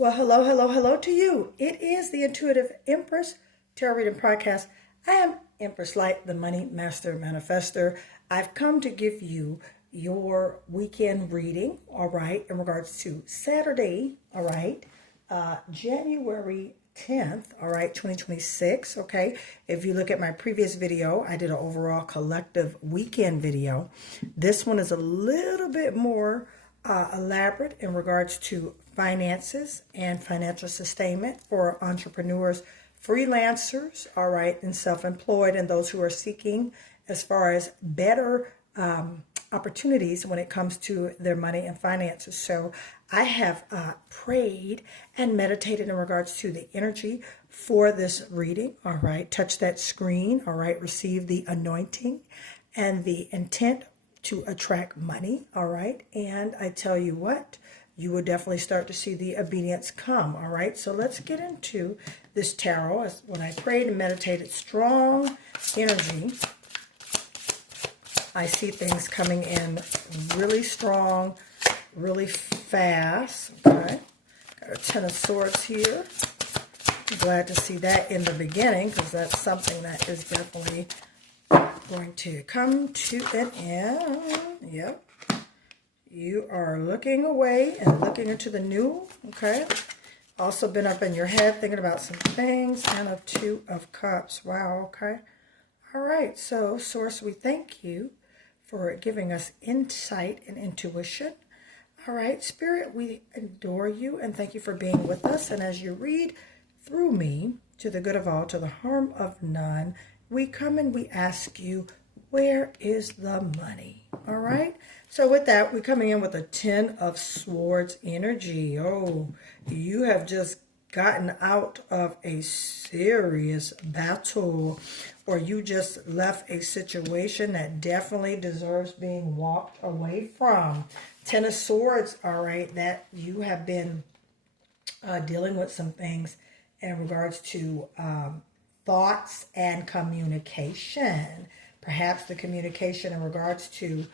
Well, hello, hello, hello to you. It is the Intuitive Empress Tarot Reading Podcast. I am Empress Light, the Money Master Manifestor. I've come to give you your weekend reading, all right, in regards to Saturday, all right, January 10th, all right, 2026, okay. If you look at my previous video, I did an overall collective weekend video. This one is a little bit more elaborate in regards to finances and financial sustainment for entrepreneurs, freelancers, all right, and self-employed, and those who are seeking as far as better opportunities when it comes to their money and finances. So I have prayed and meditated in regards to the energy for this reading, all right. Touch that screen, all right. Receive the anointing and the intent to attract money, all right. And I tell you what, you will definitely start to see the obedience come, all right. So let's get into this tarot. When I prayed and meditated, strong energy, I see things coming in really strong, really fast, okay. Got a Ten of Swords here. I'm glad to see that in the beginning because that's something that is definitely going to come to an end. Yep. You are looking away and looking into the new, okay? Also been up in your head thinking about some things. And a Two of Cups. Wow, okay. All right, so Source, we thank you for giving us insight and intuition. All right, Spirit, we adore you and thank you for being with us. And as you read through me, to the good of all, to the harm of none, we come and we ask you, where is the money? All right. So with that, we're coming in with a Ten of Swords energy. Oh, you have just gotten out of a serious battle, or you just left a situation that definitely deserves being walked away from. Ten of Swords, all right, that you have been dealing with some things in regards to thoughts and communication. Perhaps the communication in regards to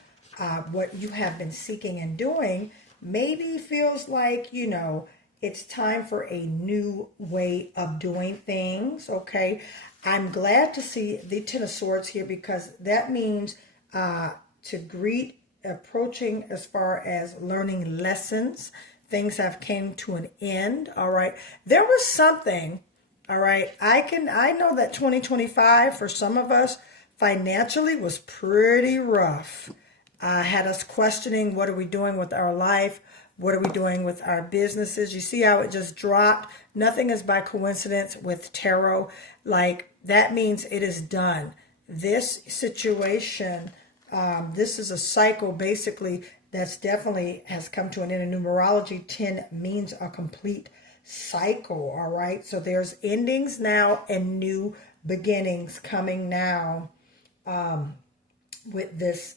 what you have been seeking and doing maybe feels like, you know, it's time for a new way of doing things, okay? I'm glad to see the Ten of Swords here because that means to greet approaching as far as learning lessons. Things have came to an end, all right? There was something, all right? I know that 2025 for some of us financially was pretty rough. Had us questioning, what are we doing with our life? What are we doing with our businesses? You see how it just dropped? Nothing is by coincidence with tarot. Like, that means it is done. This situation, this is a cycle basically that's definitely has come to an end. In numerology, 10 means a complete cycle, all right? So there's endings now and new beginnings coming now with this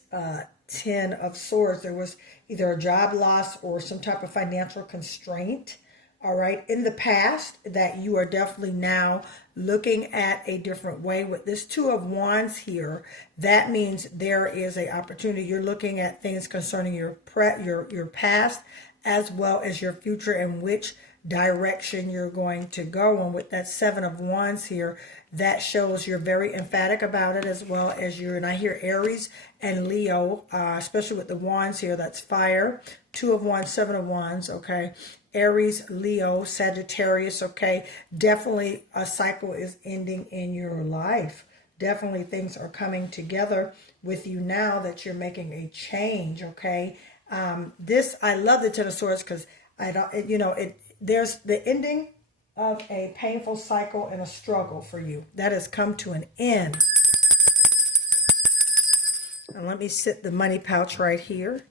Ten of Swords. There was either a job loss or some type of financial constraint, all right, in the past that you are definitely now looking at a different way. With this Two of Wands here, that means there is an opportunity. You're looking at things concerning your past as well as your future and which direction you're going to go. And with that Seven of Wands here, that shows you're very emphatic about it, as well as and I hear Aries and Leo, especially with the wands here, that's fire. Two of Wands, Seven of Wands, okay. Aries, Leo, Sagittarius, okay. Definitely a cycle is ending in your life. Definitely things are coming together with you now that you're making a change, okay. I love the Ten of Swords because there's the ending of a painful cycle and a struggle for you that has come to an end. And let me sit the money pouch right here.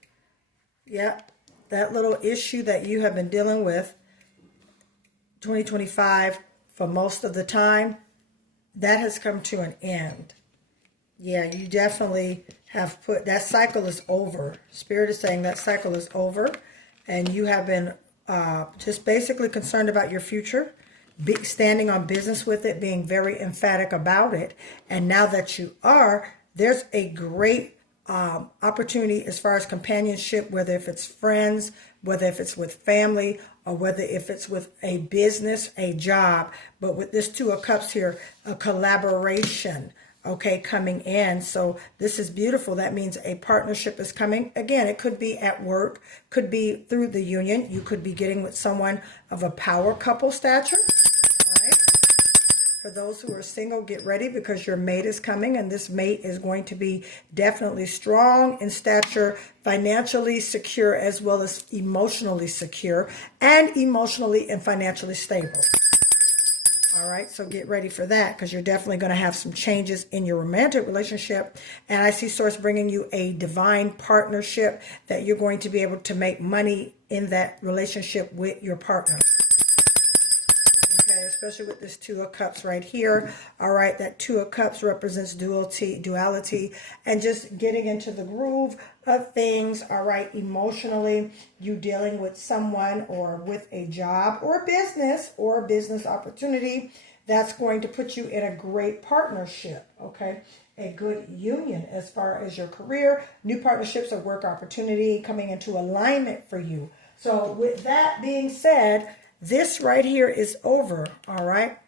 Yep, that little issue that you have been dealing with 2025 for most of the time, that has come to an end. Yeah, you definitely have put, that cycle is over. Spirit is saying that cycle is over, and you have been just basically concerned about your future, standing on business with it, being very emphatic about it. And now that you are, there's a great opportunity as far as companionship, whether if it's friends, whether if it's with family or whether if it's with a business, a job. But with this Two of Cups here, a collaboration, okay, coming in. So this is beautiful. That means a partnership is coming. Again, it could be at work, could be through the union. You could be getting with someone of a power couple stature. All right. For those who are single, get ready because your mate is coming, and this mate is going to be definitely strong in stature, financially secure, as well as emotionally secure, and emotionally and financially stable. All right, so get ready for that because you're definitely going to have some changes in your romantic relationship. And I see Source bringing you a divine partnership that you're going to be able to make money in that relationship with your partner. Okay, especially with this Two of Cups right here. All right, that Two of Cups represents duality, and just getting into the groove of things. All right, emotionally, you dealing with someone or with a job or business opportunity that's going to put you in a great partnership. Okay, a good union as far as your career, new partnerships or work opportunity coming into alignment for you. So with that being said, this right here is over, all right?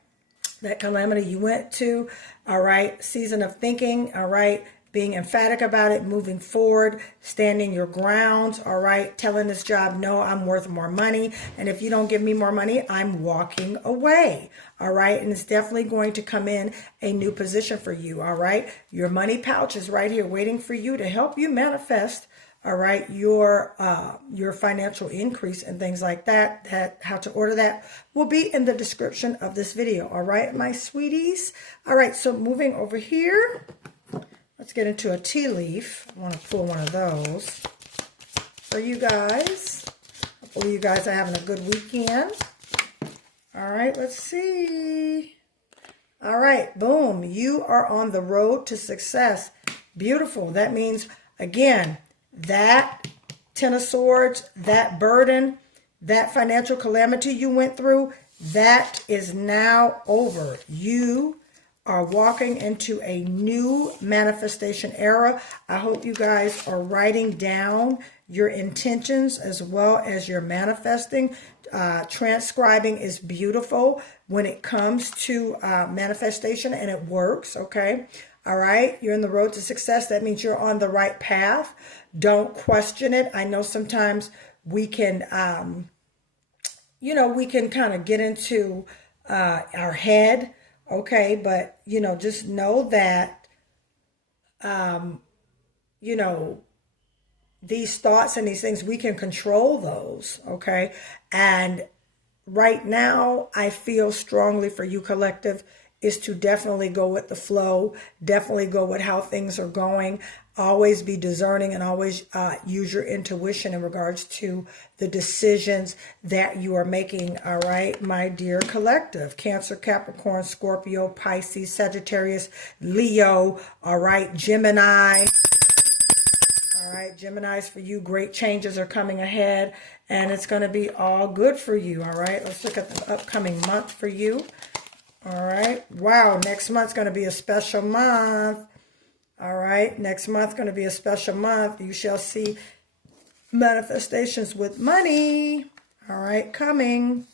That calamity you went to, all right? Season of thinking, all right? Being emphatic about it, moving forward, standing your grounds, all right? Telling this job, no, I'm worth more money. And if you don't give me more money, I'm walking away, all right? And it's definitely going to come in a new position for you, all right? Your money pouch is right here waiting for you to help you manifest, all right, your financial increase and things like that. How to order that will be in the description of this video. All right, my sweeties. All right, so moving over here, let's get into a tea leaf. I want to pull one of those for you guys. Hopefully you guys are having a good weekend. All right, let's see. All right, boom. You are on the road to success. Beautiful. That means, again, that Ten of Swords, that burden, that financial calamity you went through, that is now over. You are walking into a new manifestation era. I hope you guys are writing down your intentions as well as your manifesting. Transcribing is beautiful when it comes to manifestation, and it works, okay? All right, you're in the road to success. That means you're on the right path. Don't question it. I know sometimes we can, we can kind of get into our head, okay? But, just know that, these thoughts and these things, we can control those, okay? And right now, I feel strongly for you, collective, is to definitely go with the flow, definitely go with how things are going. Always be discerning and always use your intuition in regards to the decisions that you are making, all right, my dear collective. Cancer, Capricorn, Scorpio, Pisces, Sagittarius, Leo, all right, Gemini. All right, Geminis, for you, great changes are coming ahead, and it's going to be all good for you, all right? Let's look at the upcoming month for you. All right. Wow. Next month's going to be a special month. All right. Next month's going to be a special month. You shall see manifestations with money. All right. Coming.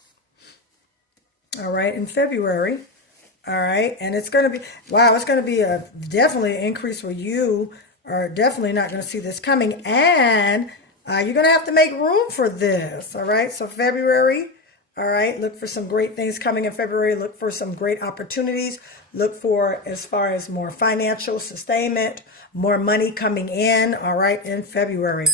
All right. In February. All right. And it's going to be, wow, it's going to be definitely an increase for you. Are definitely not going to see this coming. And you're going to have to make room for this. All right. So February. All right, look for some great things coming in February. Look for some great opportunities. Look for, as far as more financial sustainment, more money coming in, all right, in February.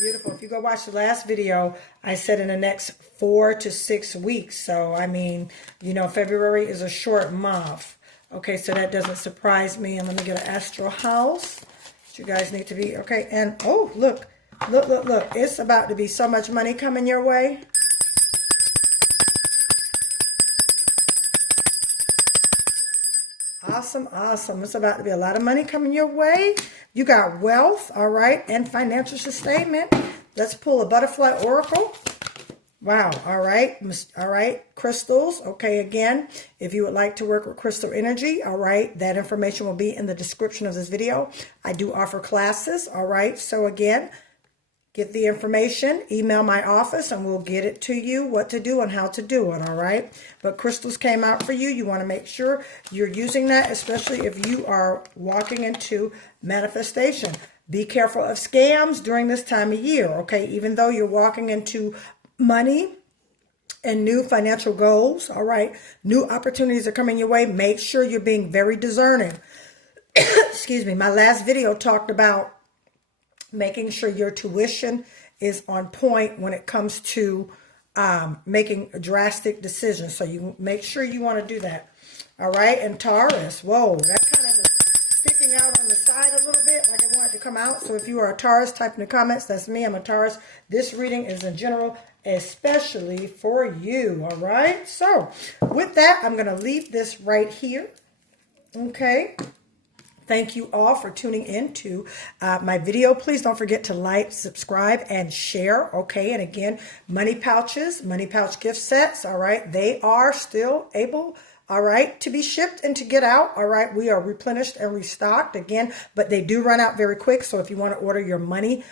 Beautiful. If you go watch the last video, I said in the next 4 to 6 weeks. So, I mean, February is a short month. Okay, so that doesn't surprise me. And let me get an astral house. You guys need to be, okay. And, oh, look. It's about to be so much money coming your way. Awesome. It's about to be a lot of money coming your way. You got wealth, all right, and financial sustainment. Let's pull a butterfly oracle. Wow, all right, crystals. Okay, again, if you would like to work with crystal energy, all right, that information will be in the description of this video. I do offer classes, all right. So again, get the information, email my office, and we'll get it to you, what to do and how to do it, all right? But crystals came out for you. You want to make sure you're using that, especially if you are walking into manifestation. Be careful of scams during this time of year, okay? Even though you're walking into money and new financial goals, all right? New opportunities are coming your way. Make sure you're being very discerning. Excuse me. My last video talked about making sure your tuition is on point when it comes to making drastic decisions. So you make sure you want to do that. All right. And Taurus, whoa, that kind of is sticking out on the side a little bit, like I want it to come out. So if you are a Taurus, type in the comments. That's me. I'm a Taurus. This reading is in general, especially for you. All right. So with that, I'm going to leave this right here. Okay. Thank you all for tuning in to my video. Please don't forget to like, subscribe, and share. Okay. And again, money pouches, money pouch gift sets. All right. They are still able, all right, to be shipped and to get out. All right. We are replenished and restocked again, but they do run out very quick. So if you want to order your money,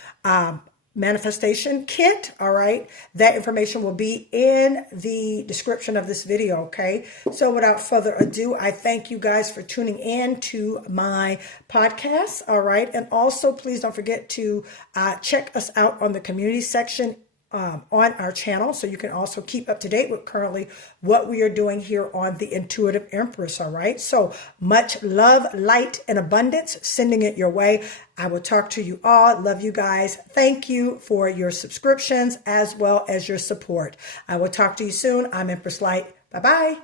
manifestation kit, all right, that information will be in the description of this video. Okay, so without further ado, I thank you guys for tuning in to my podcast. All right, and also please don't forget to check us out on the community section on our channel, so you can also keep up to date with currently what we are doing here on the Intuitive Empress. All right, so much love, light, and abundance, sending it your way. I will talk to you all. Love you guys. Thank you for your subscriptions as well as your support. I will talk to you soon. I'm Empress Light. Bye-bye.